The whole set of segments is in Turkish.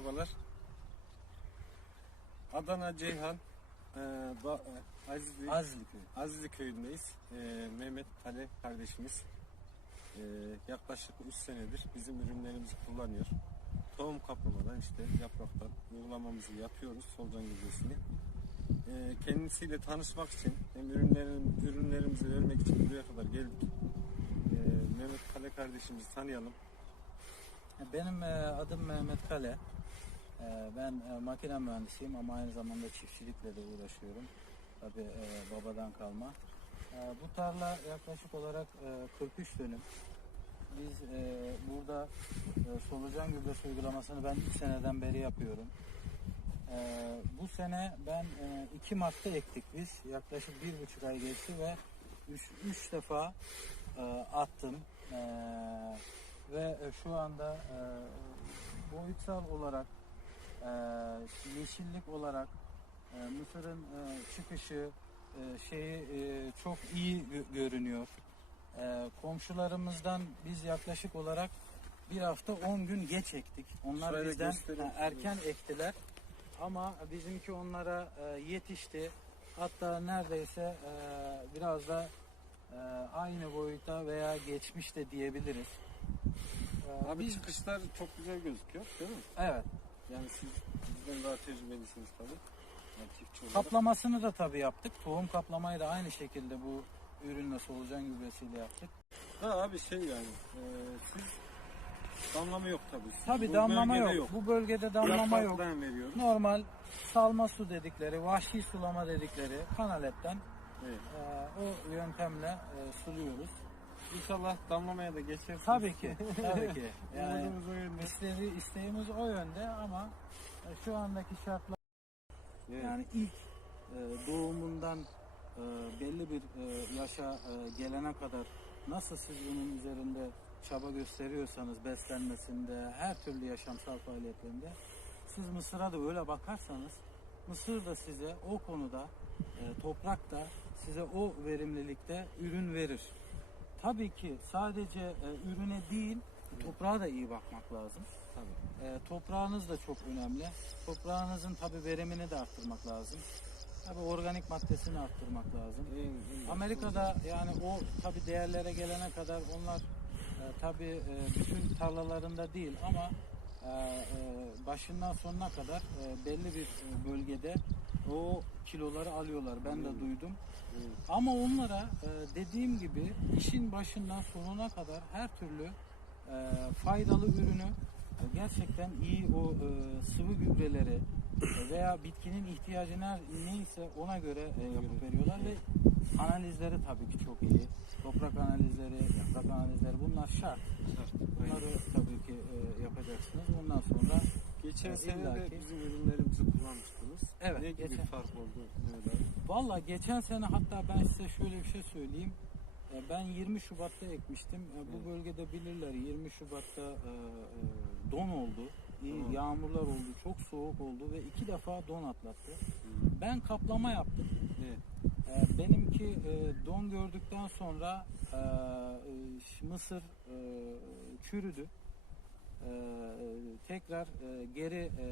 merhabalar. Adana Ceyhan e, Ba- e, Azizli, Azizli köyü. Azizli köyündeyiz. E, Mehmet Kale kardeşimiz e, yaklaşık 3 senedir bizim ürünlerimizi kullanıyor. Tohum kaplamadan işte yapraktan uygulamamızı yapıyoruz solucan gübresini. E, kendisiyle tanışmak için hem ürünlerin, ürünlerimizi vermek için buraya kadar geldik. E, Mehmet Kale kardeşimizi tanıyalım. Benim e, adım Mehmet Kale. E, Ben e, makine mühendisiyim ama aynı zamanda çiftçilikle de uğraşıyorum. Tabi babadan kalma. E, Bu tarla yaklaşık olarak e, 43 dönüm. Biz e, burada e, solucan gübresi uygulamasını ben 3 seneden beri yapıyorum. E, Bu sene ben 2 Mart'ta ektik biz. Yaklaşık bir buçuk ay geçti ve 3 defa e, attım. E, ve e, şu anda e, boyutsal olarak e, yeşillik olarak e, Mısır'ın e, çıkışı e, şeyi çok iyi gö- görünüyor. Komşularımızdan biz yaklaşık olarak bir hafta 10 gün geç ektik. Onlar Şöyle bizden göstereyim. erken ektiler. Ama bizimki onlara yetişti. Hatta neredeyse biraz da aynı boyuta veya geçmiş de diyebiliriz. Abi biz çıkışlar çok güzel gözüküyor değil mi? evet Yani siz bizden daha tecrübelisiniz tabii. Yani çiftçi olarak. kaplamasını da tabii yaptık. Tohum kaplamayı da aynı şekilde bu ürünle solucan gübresiyle yaptık. Ha abi şey yani e, siz damlama yok tabii. Siz Tabii bu damlama bölgede yok. Bu bölgede damlama yok. Yapraktan veriyoruz. Normal salma su dedikleri, vahşi sulama dedikleri kanaletten Evet. e, o yöntemle e, suluyoruz. İnşallah damlamaya da geçersiniz. Tabii ki, tabii ki. Yani Umudumuz o yönde. istediği, isteğimiz o yönde ama e, şu andaki şartlar Evet. yani ilk e, doğumundan e, belli bir e, yaşa e, gelene kadar nasıl siz bunun üzerinde çaba gösteriyorsanız beslenmesinde, her türlü yaşamsal faaliyetlerinde siz Mısır'a da öyle bakarsanız Mısır da size o konuda e, toprak da size o verimlilikte ürün verir. Tabii ki sadece e, ürüne değil toprağa da iyi bakmak lazım. Tabii. E, toprağınız da çok önemli. Toprağınızın tabi verimini de arttırmak lazım. Tabi organik maddesini arttırmak lazım. En Amerika'da yani o tabi değerlere gelene kadar onlar e, tabi e, bütün tarlalarında değil ama e, e, başından sonuna kadar e, belli bir e, bölgede o kiloları alıyorlar. Ben de Hmm. duydum. Evet. Ama onlara e, dediğim gibi işin başından sonuna kadar her türlü e, faydalı ürünü e, gerçekten iyi o e, sıvı gübreleri e, veya bitkinin ihtiyacı ne- neyse ona göre e, yapıp veriyorlar ve analizleri tabii ki çok iyi. Toprak analizleri, yaprak analizleri bunlar şart. Şart. Bunları tabii ki e, yapacaksınız. Ondan sonra Geçen E, sene de illaki. bizim ürünlerimizi kullanmıştınız. Evet, Ne gibi geçen- fark oldu? Valla geçen sene hatta ben size şöyle bir şey söyleyeyim. E, Ben 20 Şubat'ta ekmiştim. E, Bu bölgede bilirler 20 Şubat'ta e, don oldu. Tamam. yağmurlar oldu. Çok soğuk oldu ve iki defa don atlattı. Hmm. Ben kaplama yaptım. Evet. Benimki don gördükten sonra mısır çürüdü. E, tekrar e, geri e,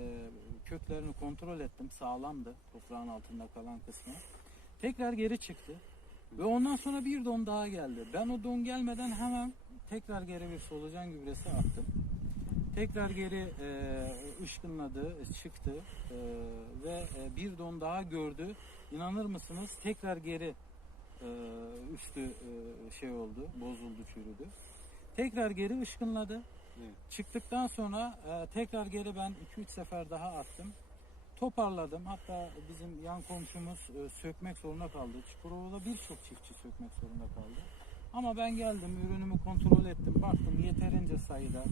köklerini kontrol ettim. Sağlamdı toprağın altında kalan kısmı. Tekrar geri çıktı. Ve ondan sonra bir don daha geldi. Ben o don gelmeden hemen tekrar geri bir solucan gübresi attım. Tekrar geri e, ışkınladı, çıktı e, ve e, bir don daha gördü. İnanır mısınız? Tekrar geri e, üstü e, şey oldu, bozuldu, çürüdü. Tekrar geri ışkınladı. Evet. Çıktıktan sonra e, tekrar geri ben 2-3 sefer daha attım. Toparladım. Hatta bizim yan komşumuz e, sökmek zorunda kaldı. Çukurova'da birçok çiftçi sökmek zorunda kaldı. Ama ben geldim, ürünümü kontrol ettim, baktım yeterince sayıda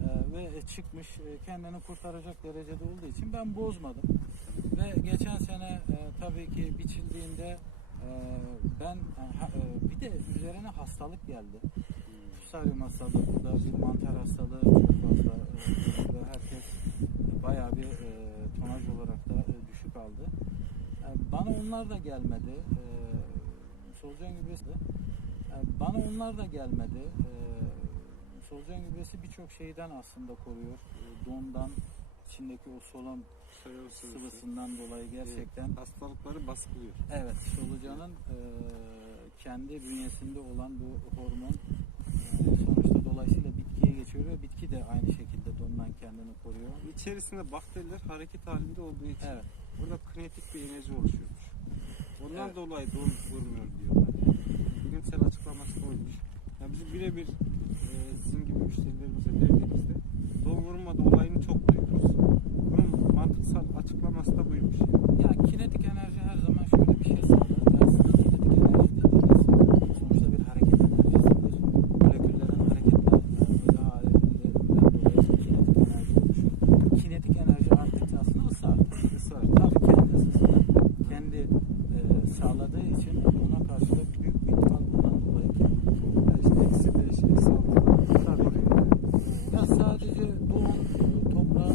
e, ve çıkmış, e, kendini kurtaracak derecede olduğu için ben bozmadım. Ve geçen sene e, tabii ki biçildiğinde e, ben e, e, bir de üzerine hastalık geldi. Fusarium hastalığı, burada bir mantar hastalığı çok fazla e, ve herkes bayağı bir e, tonaj olarak da e, düşük aldı. E, bana onlar da gelmedi. E, solucan gübresi de. E, bana onlar da gelmedi. E, solucan gübresi birçok şeyden aslında koruyor. E, dondan, içindeki o sıvısı. sıvısından dolayı gerçekten Hastalıkları baskılıyor. evet solucanın e, kendi bünyesinde olan bu hormon e, sonuçta dolayısıyla bitkiye geçiyor ve bitki de aynı şekilde dondan kendini koruyor. İçerisinde bakteriler hareket halinde olduğu için Evet. burada kinetik bir enerji oluşuyormuş. Ondan Evet. dolayı don vurmuyor diyorlar. Bilimsel açıklaması oymuş. Yani biz birebir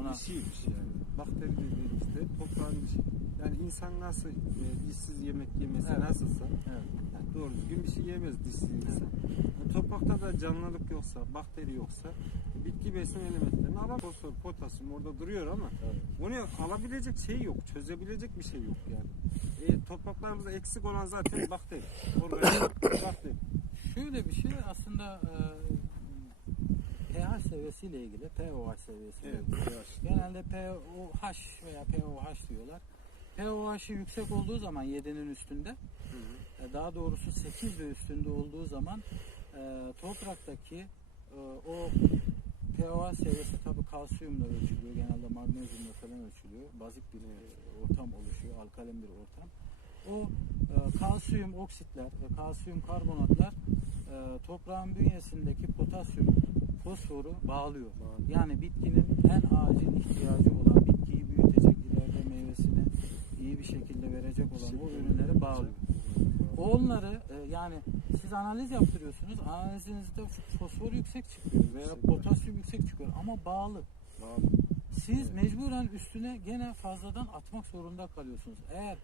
Toprağın formuna- dişiymiş yani. Bakteri dediğimizde toprağın. Yani insan nasıl e, dişsiz yemek yemesi Evet. nasılsa evet. yani doğru düzgün bir şey yemez dişsiz insan. Yani toprakta da canlılık yoksa, bakteri yoksa bitki besin elementlerini alan fosfor, potasyum orada duruyor ama Evet. bunu alabilecek şey yok, çözebilecek bir şey yok yani. E, topraklarımızda eksik olan zaten bakteri. Organik bakteri. Şöyle bir şey aslında e, pH seviyesiyle ilgili, pOH seviyesiyle Evet, ilgili. yavaş. Genelde pOH veya pOH diyorlar. pOH'ı yüksek olduğu zaman 7'nin üstünde, Hı hı. e, daha doğrusu 8 ve üstünde olduğu zaman e, topraktaki e, o pOH seviyesi tabii kalsiyumla ölçülüyor. Genelde magnezyumla falan ölçülüyor. Bazik bir e, ortam oluşuyor, alkalin bir ortam. O e, kalsiyum oksitler ve kalsiyum karbonatlar e, toprağın bünyesindeki potasyum, fosforu bağlıyor. Yani bitkinin en acil ihtiyacı olan, bitkiyi büyütecek, ileride meyvesini iyi bir şekilde verecek olan o ürünleri bağlıyor. Onları e, yani siz analiz yaptırıyorsunuz. Analizinizde fosfor yüksek çıkıyor veya potasyum yüksek çıkıyor ama bağlı. Siz mecburen üstüne gene fazladan atmak zorunda kalıyorsunuz. Eğer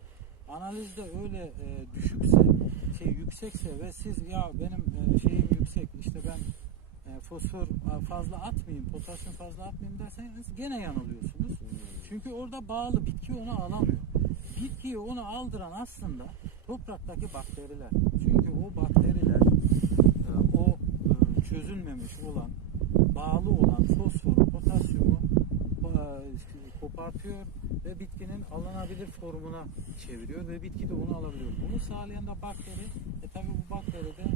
analizde öyle e, düşükse, şey yüksekse ve siz ya benim e, şeyim yüksek işte ben e, fosfor e, fazla atmayayım, potasyum fazla atmayayım derseniz gene yanılıyorsunuz. Çünkü orada bağlı bitki onu alamıyor. Bitkiyi ona aldıran aslında topraktaki bakteriler. Çünkü o bakteriler e, o e, çözülmemiş olan, bağlı olan fosforu, potasyumu kopartıyor ve bitkinin alınabilir formuna çeviriyor ve bitki de onu alabiliyor. Bunu sağlayan da bakteri. E tabi bu bakteri de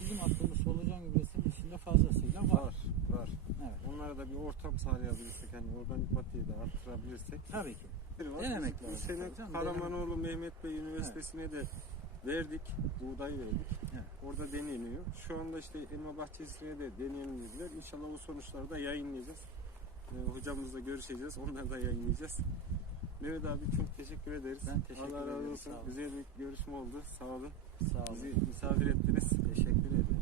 bizim attığımız solucan gübresinin içinde fazlasıyla var. Var, var. Evet. Onlara da bir ortam sağlayabilirsek, hani organik maddeyi de arttırabilirsek. Tabii ki. Denemek lazım sene Karamanoğlu Mehmet Bey Üniversitesi'ne de verdik, buğday verdik. Evet. Orada deneniyor. Şu anda işte elma bahçesine de deneyimlediler. İnşallah o sonuçları da yayınlayacağız. Ee, hocamızla görüşeceğiz, onları da yayınlayacağız. Mehmet abi çok teşekkür ederiz. Ben teşekkür Allah razı ederim, olsun. sağ olun. Güzel bir görüşme oldu. Sağ olun. Sağ olun. Bizi misafir ettiniz. Teşekkür ederiz.